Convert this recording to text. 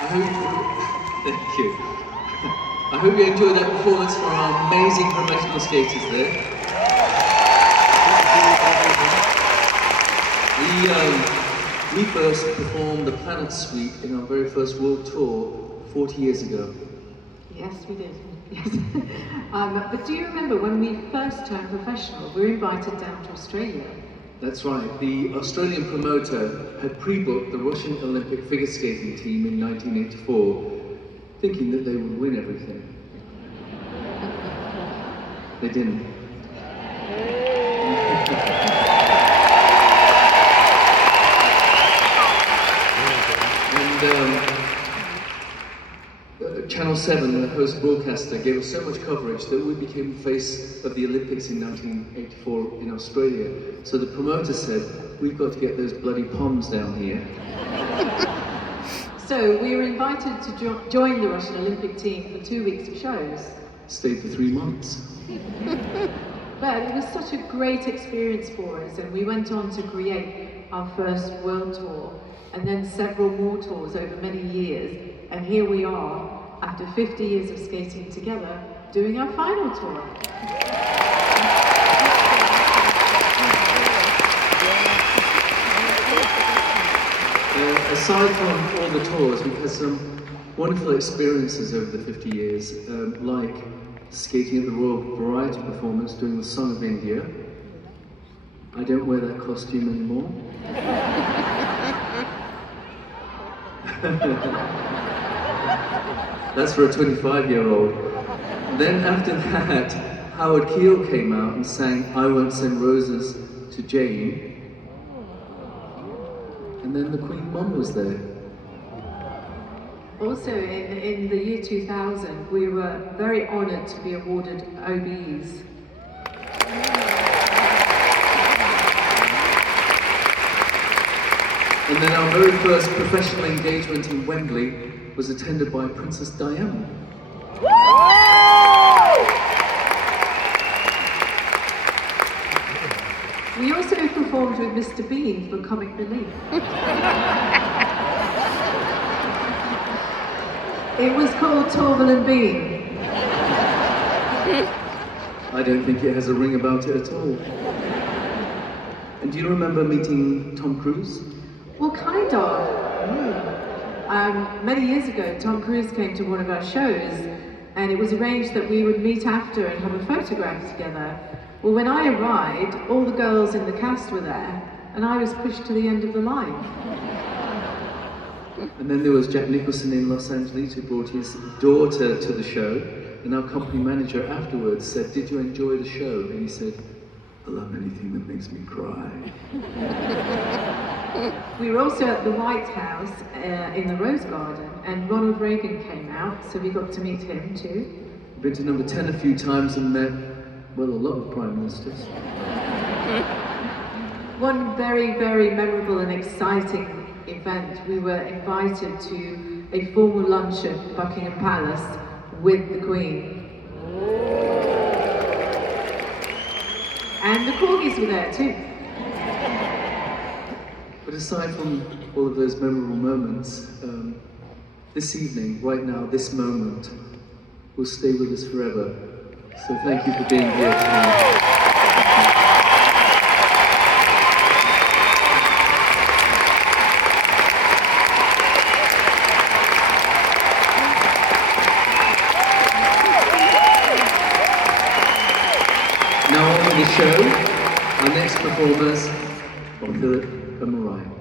I hope, thank you. I hope you enjoyed that performance from our amazing professional skaters there. We first performed the Planet Suite in our very first world tour 40 years ago. Yes, we did. Yes. But do you remember when we first turned professional, we were invited down to Australia? That's right. The Australian promoter had pre-booked the Russian Olympic figure skating team in 1984, thinking that they would win everything. They didn't. Channel 7, the host broadcaster, gave us so much coverage that we became the face of the Olympics in 1984 in Australia. So the promoter said, we've got to get those bloody Poms down here. So we were invited to join the Russian Olympic team for 2 weeks of shows. Stayed for 3 months. But it was such a great experience for us, and we went on to create our first world tour, and then several more tours over many years, and here we are, after 50 years of skating together, doing our final tour. Aside from all the tours, we've had some wonderful experiences over the 50 years, like skating at the Royal Variety Performance during the Song of India. I don't wear that costume anymore. That's for a 25-year-old. Then after that, Howard Keel came out and sang I Won't Send Roses to Jane. And then the Queen Mum was there. Also, in the year 2000, we were very honoured to be awarded OBEs. And then our very first professional engagement in Wembley was attended by Princess Diana. We also performed with Mr. Bean for Comic Relief. It was called Torvill Dean. I don't think it has a ring about it at all. And do you remember meeting Tom Cruise? Well, kind of. Many years ago, Tom Cruise came to one of our shows, and it was arranged that we would meet after and have a photograph together. Well, when I arrived, all the girls in the cast were there, and I was pushed to the end of the line. And then there was Jack Nicholson in Los Angeles, who brought his daughter to the show, and our company manager afterwards said, "Did you enjoy the show?" And he said, "I love anything that makes me cry." We were also at the White House in the Rose Garden, and Ronald Reagan came out, so we got to meet him too. I've been to number 10 a few times and met, well, a lot of prime ministers. One very, very memorable and exciting event, we were invited to a formal lunch at Buckingham Palace with the Queen. And the corgis were there too. But aside from all of those memorable moments, this evening, right now, this moment, will stay with us forever. So thank you for being here tonight. Now on with the show, our next performers are Philip and Mariah.